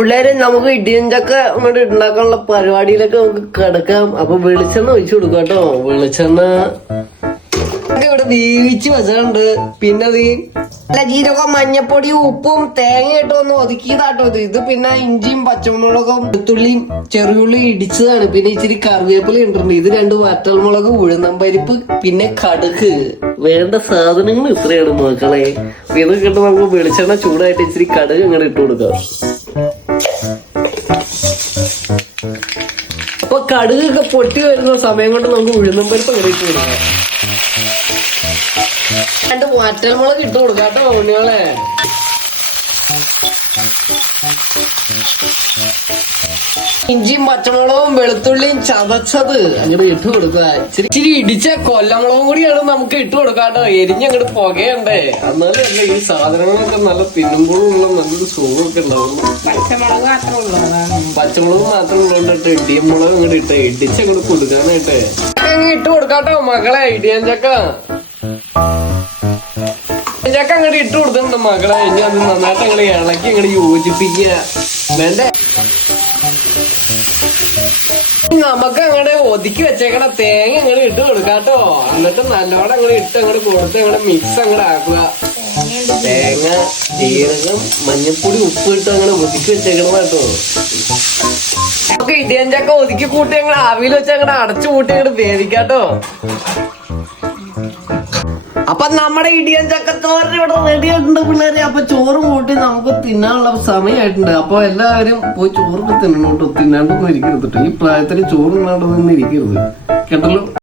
പിള്ളേര് നമുക്ക് ഇടിയഞ്ചൊക്കെ അങ്ങോട്ട് ഉണ്ടാക്കാനുള്ള പരിപാടിയിലൊക്കെ നമുക്ക് കിടക്കാം. അപ്പൊ വെളിച്ചെണ്ണ ഒഴിച്ചു കൊടുക്കാം കേട്ടോ. വെളിച്ചെണ്ണ ഇവിടെ വേവിച്ച് വെച്ചിട്ടുണ്ട്. പിന്നെ അത് നല്ല ജീരകം, മഞ്ഞപ്പൊടി, ഉപ്പും തേങ്ങയിട്ട് ഒന്ന് ഒതുക്കിയതാട്ടോ ഇത്. പിന്നെ ഇഞ്ചിയും പച്ചമുളകും വെളുത്തുള്ളിയും ചെറിയുള്ളി ഇടിച്ചതാണ്. പിന്നെ ഇച്ചിരി കറിവേപ്പില ഇട്ടിട്ടുണ്ട്. ഇത് 2 വറ്റൽമുളക്, ഉഴുന്നമ്പരിപ്പ്, പിന്നെ കടുക്. വേണ്ട സാധനങ്ങൾ ഇത്രയാണ് മക്കളെ. ഇതൊക്കെ ഇട്ട് നമുക്ക് വെളിച്ചെണ്ണ ചൂടായിട്ട് ഇച്ചിരി കടുക് അങ്ങനെ ഇട്ട് കൊടുക്കാം. അപ്പൊ കടുകൊക്കെ പൊട്ടി വരുന്ന സമയം കൊണ്ട് നമുക്ക് ഉഴുന്നമ്പരിപ്പ് അങ്ങനെ ഇട്ട് കൊടുക്കാം. 2 വറ്റൽമുളക് ഇട്ട് കൊടുക്കാം കേട്ടോ ഉണ്ണികളെ. ഇഞ്ചിയും പച്ചമുളകും വെളുത്തുള്ളിയും ചതച്ചത് അങ്ങോട്ട് ഇട്ട് കൊടുക്കുക. ഇച്ചിരി ഇടിച്ച കൊല്ലമുളകും കൂടിയാണ് നമുക്ക് ഇട്ട് കൊടുക്കാട്ടോ. എരിഞ്ഞങ്ങോട്ട് പുകയുണ്ടേ. എന്നാലും അല്ല ഈ സാധനങ്ങളൊക്കെ നല്ല തിന്നുമ്പോഴുള്ള നല്ലൊരു സുഖമൊക്കെ ഉണ്ടാവും. പച്ചമുളക് മാത്രം ഉള്ളോണ്ടിട്ട് ഇടിയമുളക് ഇങ്ങോട്ട് ഇട്ട് ഇടിച്ചങ്ങോട്ട് കൊടുക്കാനായിട്ടേ അങ്ങ് ഇട്ട് കൊടുക്കാട്ടോ മക്കളെ. ഇടിയൻ ചക്ക അങ്ങോട്ട് ഇട്ട് കൊടുത്തിട്ടുണ്ട് മക്കളെ. ഇനി അത് നന്നായിട്ട് അങ്ങോട്ട് ഇളക്കി അങ്ങോട്ട് യോജിപ്പിക്കുക വേണ്ടേ. നമുക്ക് അങ്ങോട്ട് ഒതുക്കി വെച്ചേക്കണ തേങ്ങ അങ്ങോട്ട് ഇട്ട് കൊടുക്കാട്ടോ. എന്നിട്ട് നല്ലോണം അങ്ങോട്ട് ഇട്ട് അങ്ങോട്ട് കൊടുത്ത് അങ്ങോട്ട് മിക്സ് അങ്ങോട്ട് ആക്കുക. തേങ്ങ, ജീരകം, മഞ്ഞപ്പൊടി, ഉപ്പ് ഇട്ട് അങ്ങനെ ഒതുക്കി വെച്ചേക്കണം കേട്ടോ. നമുക്ക് ഇടിയഞ്ചൊക്കെ ഒതുക്കി കൂട്ടി അങ്ങോട്ട് ആവിയിൽ വെച്ച് അങ്ങോട്ട് അടച്ചു കൂട്ടി അങ്ങോട്ട് വേവിക്കാട്ടോ. അപ്പൊ നമ്മുടെ ഇടിയൻ ചക്കത്തോരൻ ഇവിടെ റെഡി ആയിട്ടുണ്ട് പിള്ളേരെ. അപ്പൊ ചോറും കൂട്ടി നമുക്ക് തിന്നാനുള്ള സമയമായിട്ടുണ്ട്. അപ്പൊ എല്ലാവരും പോയി ചോറൊക്കെ തിന്നണം കേട്ടോ. തിന്നാണ്ടൊന്നും ഇരിക്കരുത് കേട്ടോ. ഈ പ്രായത്തിൽ ചോറ് തിന്നാണ്ടൊന്നും ഇരിക്കരുത് കേട്ടല്ലോ.